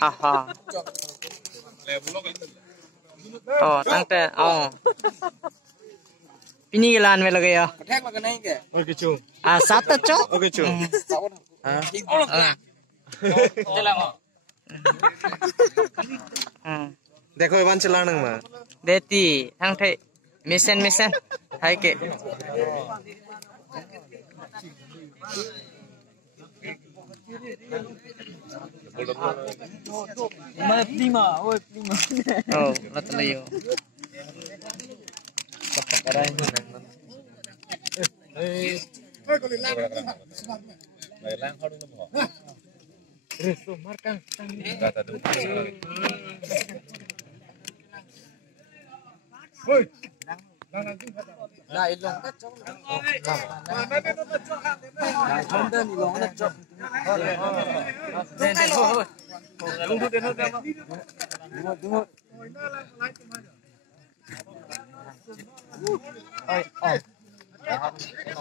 Aha. Oh, tangte. Oh. Pinigilan mo lagi ya. Oke cu. Satu cok. Oke cu. देखो वन चलाने में Deti, tangte. Misen. Hai ke. Oh, latlayo.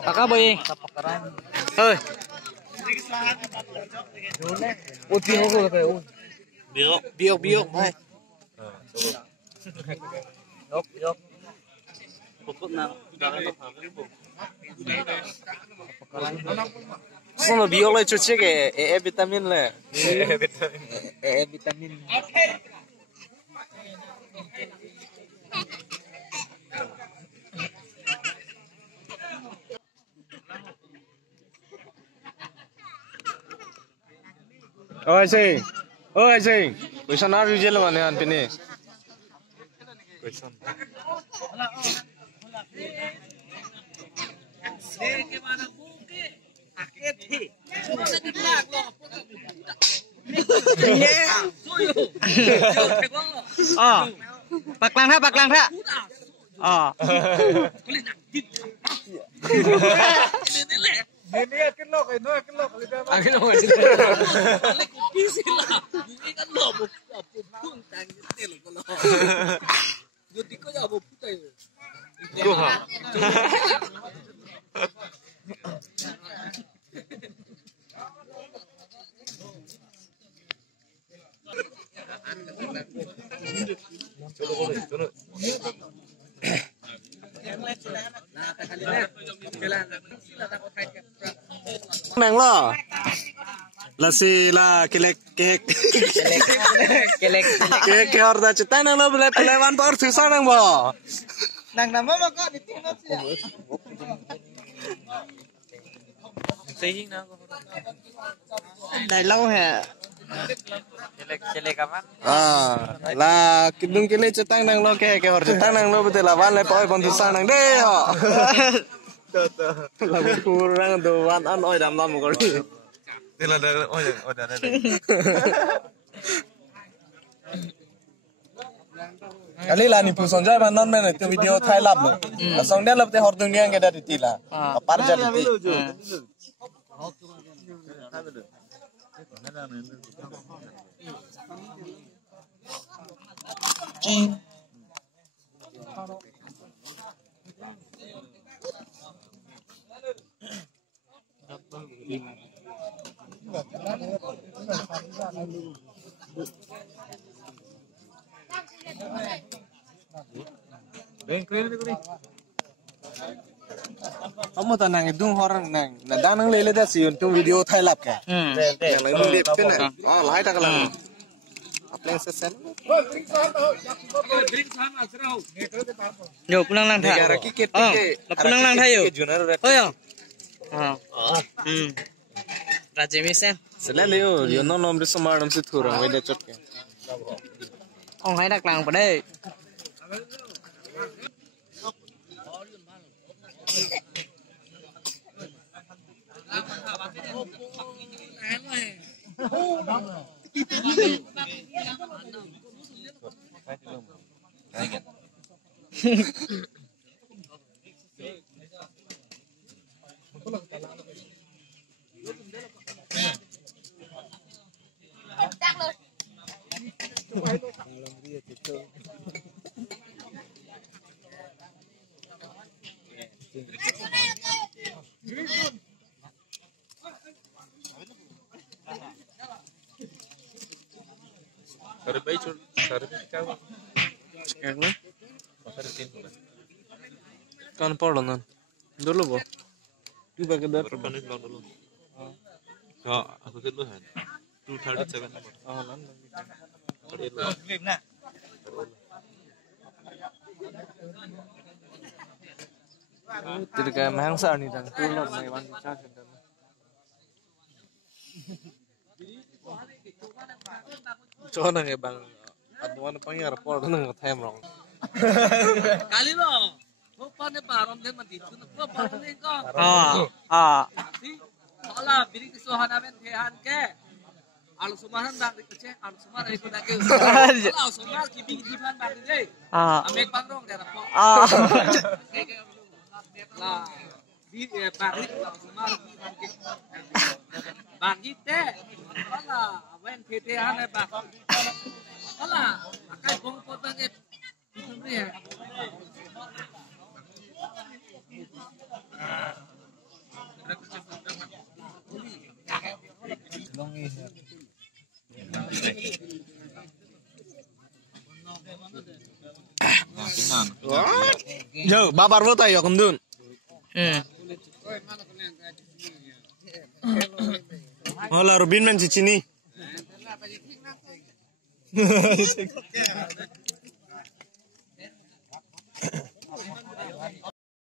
Kakak boy. Hoi. biok hai Semua biok lah cuci ke vitamin lah vitamin Oi sing, question are usual one yan pini. Question. Oh, paklang tha. Oh. Nang lo. Lasi la kelek. Kelek orda cita nang lo boleh pelewan por susah nang bo. Nang nama mah kok ditinggal sih. Đại lâu hả? Kelek apa? La kidung kelek cita nang lo ke or cita nang lo betul lawan le poi pon susah nang deh. Lagu kurang doan an oi dam dam kau ni. Tila dah oi dah. Kali lah ni puson jai bandon men itu video Thai lab lo. Asong dia lebih hor dunia yang ada di tila. Apar jadi. Kamu tenang itu orang nang, nadang nang lele dah sih untuk video Thai lab ke. Yang lain mulai pun, lahir tak kalah. Apa yang sesen? Yo, pulang lang tha. Pulang lang tha yo. Oh yo. Raja misen. Selalu yo non nomor semua nomor situ orang weda cot ke. Ông hãy đặt làng vào đây. Sarip ay chur. Sarip ikaw. Ekla. Sarip tin ko. Kan pardon nan. Dulu bo. Tu bagai dar. Berapa nih long dulu? Oh, aku dulu kan. 237. Oh, nan. Tidak kayak mangsa nih dan tu lo mai wan cak dan. Coba nang bang. Aduan pangyar por nang time wrong. Kali lo. Lupa nih Pak Rom dan mati. Gua baru nih kok. Soalnya biri kesuhan amen tehan ke. Alu sumahan bang dikece, alu sumahan dari kuda ke. Alu sumahan kibing jiban bang deh. Amek bang dong daerah kok. Lah, di bang alu sumahan bang kita. Alah, awen tehan bang. Alah, akai bong potong itu nih. Yo, babar mo tayo kung dun. Hola, Rubin man si Chini.